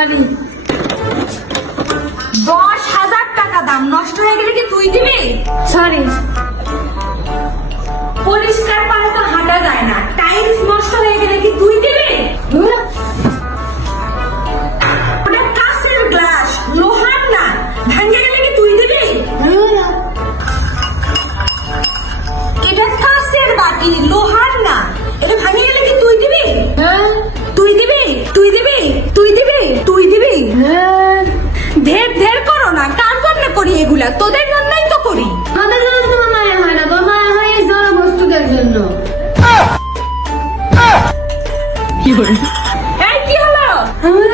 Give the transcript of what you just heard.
Sorry. 10,000 টাকা দাম, নষ্ট হয়ে গেলে কি তুই দিবি? সরি। পরিষ্কার পায়ে তো হাঁটা যায় না, টাইলস নষ্ট হয়ে গেলে কি তুই দিবি? ওটা কাঁচের গ্লাস, লোহার না, ভেঙে গেলে কি তুই দিবি? এটা কাঁচের বাটি, লোহার না, এটা ভেঙে গেলে কি তুই দিবি? তুই দিবি? তুই দিবি? তুই দিবি? তুই দিবি? ঢের ঢের করো না, কার জন্য করি এগুলা? তোদের জন্যই তো করি। আমাদের জন্য তোমার মায়ের হয় না, তোমার মায়ের হয় এই জড় বস্তুদের জন্য। এই কি হলো? আমার